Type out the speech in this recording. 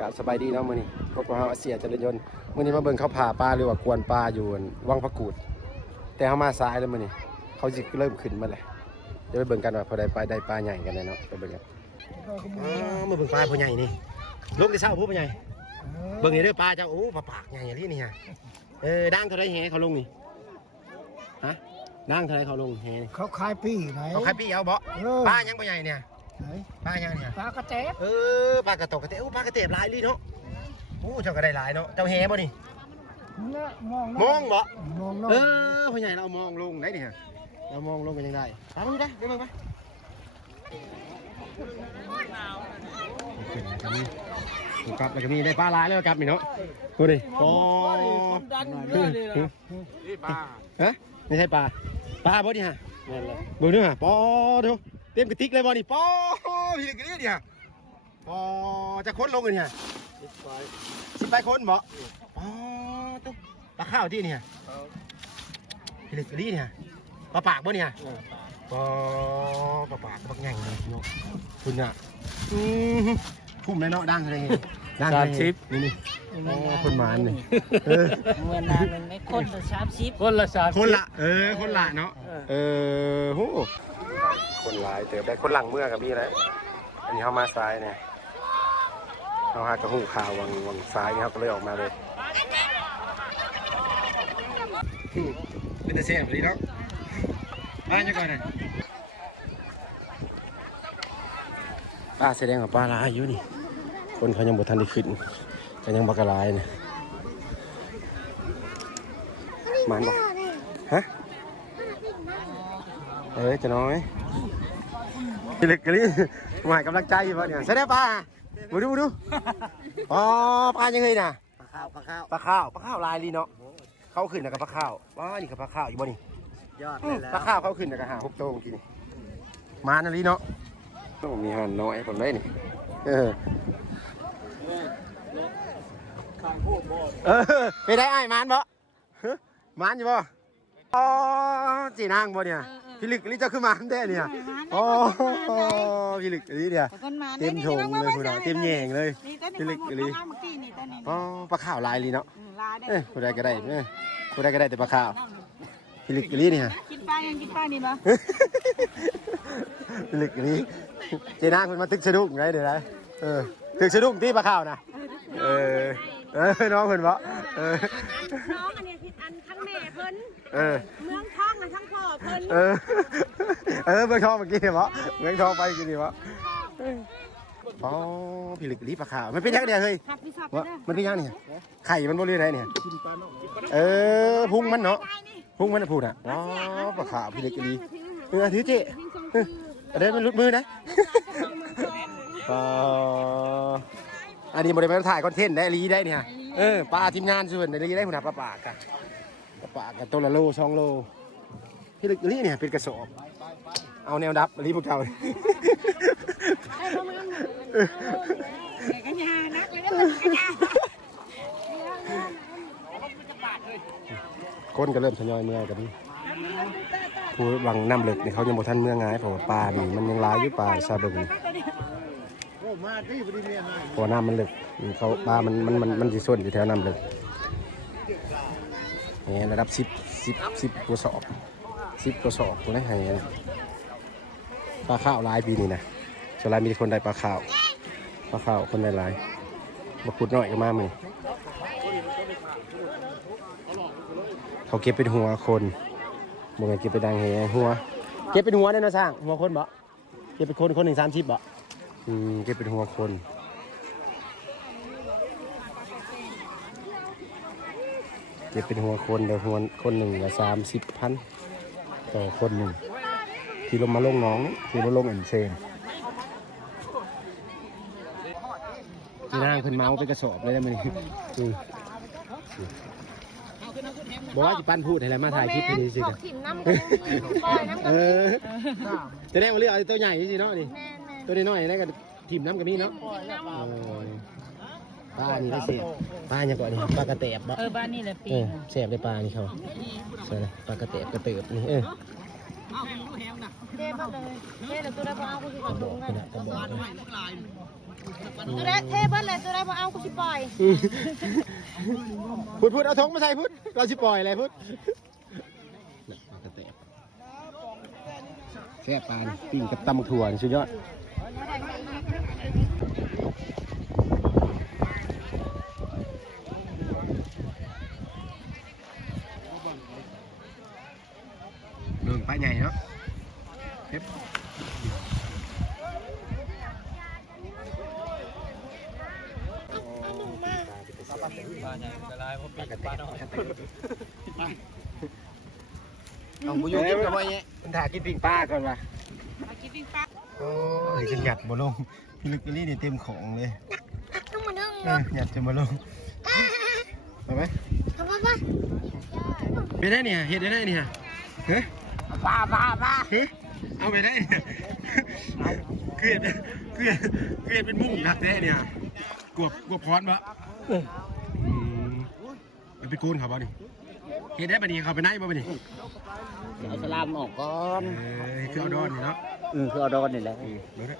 กะสบายดีเนาะมื้อนี้พวกเราเสียเจริญยนต์มื้อนี้มาเบิ่งเขาผ่าปลาหรือว่ากวนปลาอยู่วังพระกูดแต่เฮามาซ้ายแล้วมื้อนี้เขาสิเริ่มขึ้นมาแล้วเดี๋ยวไปเบิ่งกันว่าพอได้ปลาใหญ่กันแน่เนาะไปเบิ่งกันมาเบิ่งปลาผู้ใหญ่นี่ลงที่เช้าผู้ใหญ่เบิ่งนี่เด้อปลาเจ้าโอ้ปลาปากใหญ่อย่างนี้นี่ฮะด่างเท่าไรแหเขาลงนี่ฮะด่างเท่าไรเขาลงแหนี่เขาขายปีไหนเขาขายปีเอาบ่ปลายังบ่ใหญ่เนี่ยปลายังเนี่ยปลากระเตบปลากระตกกระเตบปลากระเตบหลายลีเนาะโอ้เจ้าก็ได้หลายเนาะเจ้าแหบ่นี่มองบ่พ่อใหญ่เรามองลงไหนนี่ฮะเรามองลงกันยังไงตามมาได้เดี๋ยวมึงไปกลับแล้วก็มีได้ปลาหลายแล้วกลับนี่เนาะดูดิปอนี่ปลาฮะไม่ใช่ปลาบ่นี่ฮะดูนี่ฮะปอดูเต็มกระติกเลยบ่นี่ปอพี่กระติกเนี่ยปอจะค้นลงเลยเนี่ยสิไปค้นบ่อ๋อตุ๊กปลาข้าวที่เนี่ยพี่กระติกเนี่ยปลาปากบ่เนี่ยปลาปากบักแง่งเลยเนาะคุณน่ะพุ่มเลยเนาะดังเลยดังเลยนี่คนหมานนี่เมื่อนานมันไม่คนละ30คนละคนละเนาะโหคนหลายเติบได้คนหลังเมื่อกับมีอะไรอันนี้เข้ามาซ้ายเนี่ยเขาหากระหูข่าววังซ้ายนี่ครับก็เลยออกมาเลยเป็นแต่เสียงเลยเนาะมาจะก่อนนะป้าแสดงว่าป้าลายอยู่นี่คนเขายังบ่ทันได้ขึ้นก็ยังบักลายเนี่ยมันบอกฮะจะน้อยพี่เล็กกะลี่หมายกำลังใจอยู่ป่ะเนี่ยแสดงป้าดูอ๋อป้ายังไงน่ะปลาข้าวลายลีเนาะเขาขึ้นกับปลาข้าวว้านี่กับปลาข้าวอยู่บ่นี่ยอดเลยแล้วปลาข้าวเขาขึ้นกับหา6 โตเมื่อกี้นี่มานาลีเนาะต้องมีหันน้อยผมได้นี่ไปได้ไอ้มานบ่มานอยู่บ่อ๋อจีนางบ่เนี่ยพี่ลึกนี่เจ้าคือมานได้เนี่ยอ๋อพี่ลึกนี่เนี่ยเต็มชงเลยคุณเต็มแยงเลยพี่ลึกนี่อ๋อปลาข้าวลายลีเนาะผู้ใดก็ได้ผู้ใดก็ได้แต่ปลาข้าวพี่ลึกนี่เนี่ยกินปลานี่บ่ พี่ลึกนี่จีนางมันมาตึกสะดุ้งไงเดี๋ยวนะตึกสะดุ้งที่ปลาข้าวนะน้องเพิ่นบ่น้องอันนี้ผิดอันทั้งแม่เพิ่นเมืองทองทั้งพ่อเพิ่นเมืองทองเมื่อกี้บ่เมืองทองไปกินดิบ่อ๋อพี่ลึกนี่ปลาข้าวมันเป็นยังไงเฮ้ยมันเป็นยังไงไข่มันบ่เรื่อยๆเนี่ยพุงมันเนาะพุงมันพูดอ่ะอ๋อปลาข้าวพี่ลึกนี่ถือเจ๊เดี๋ยวมันหลุดมือนะอันนี้บริเวณถ่ายคอนเทนต์ได้รีได้เนี่ยปลาทีมงานส่วนรีได้หุ่นปลาปากกันตัวละโล2 โลพี่ลึกนี่เนี่ยเป็นกระสอบเอาแนวดับรีพวกเขาคนก็เริ่มทยอยเมื่อกันผู้วังน้ำเหล็กนี่เขายังบ่ทันเมื่อไงเพราะปลานี่มันยังร้ายอยู่ปลาซาเบิงพอน้ำมันเหล็กเขาปลามันจะส่วนอยู่แถวน้ำเหล็กนี่ระดับ10 กระสอบ10 กระสอบตัวนี้ให้ปลาข้าวลายปีนี้นะส่วนลายมีคนได้ปลาข้าวคนได้ลายมาขุดหน่อยก็มามือเขาเก็บเป็นหัวคนบ่ไงเก็บไปดังแห่หัวเก็บเป็นหัวได้นะสร้างหัวคนบ่เก็บเป็นคน1 30บ่เก็บเป็นหัวคนเก็บเป็นหัวคนเดี๋ยวหัวคน1 ละ 30,000ต่อคนหนึ่งที่ลงมาลงน้องที่มาลงเซนที่นั่งขึ้นเมาเป็นกระสอบเลยนะมันบอกว่าจะปั้นพูดอะไรมาถ่ายคลิปนี้สิกันจะได้มาเลือกเอาตัวใหญ่สิเนาะนี่ตัวน้อยๆนั่นก็ถิ่มน้ำกับนี่เนาะปลานี่ได้เสียปลาอย่างก่อนนี่ปลากระเตบบ้านนี่แหละปีแสบเลยปลานี่เขาใช่เลยปลากระเตบกระเติบนี่เด้บ่เลยเด้แล้วตัวได้บ่เอากูสิกับลุงกัน ตัวได้เทเบิ้ลเลยตัวได้บ่เอากูสิปล่อย พูดเอาทงมาใส่พูดเราสิปล่อยอะไรพูดแซ่บปานปิ้งกับตำถั่วสุดยอดเดินไปใหญ่เนาะเฮ็ดเอาบุญยุ่งกับว่าเนี่ยมันถ่ายกินปิ้งปลาก่อนว่ะ มากินปิ้งปลา โอ้ยฉันหยัดบ่ลงพี่ลึกลี่นี่เต็มของเลย ต้องมานึ่ง หยัดจะมาลงไปไหม ทำมา ไปได้เนี่ยเฮ็ดได้เนี่ยเฮ้ย บ้า เฮ้ยเอาไปได้เนี่ยเกลียดเป็นมุ่งหนักแน่เนี่ยกลัวพรปะมันไปโกนเขาบ่ดิเฮ็ดได้ปะนี่เขาไปไหนบ่ปะนี่ เอาสลามออกก่อน คือเอาดอนนี่เนาะ คือเอาดอนนี่แหละ ดูได้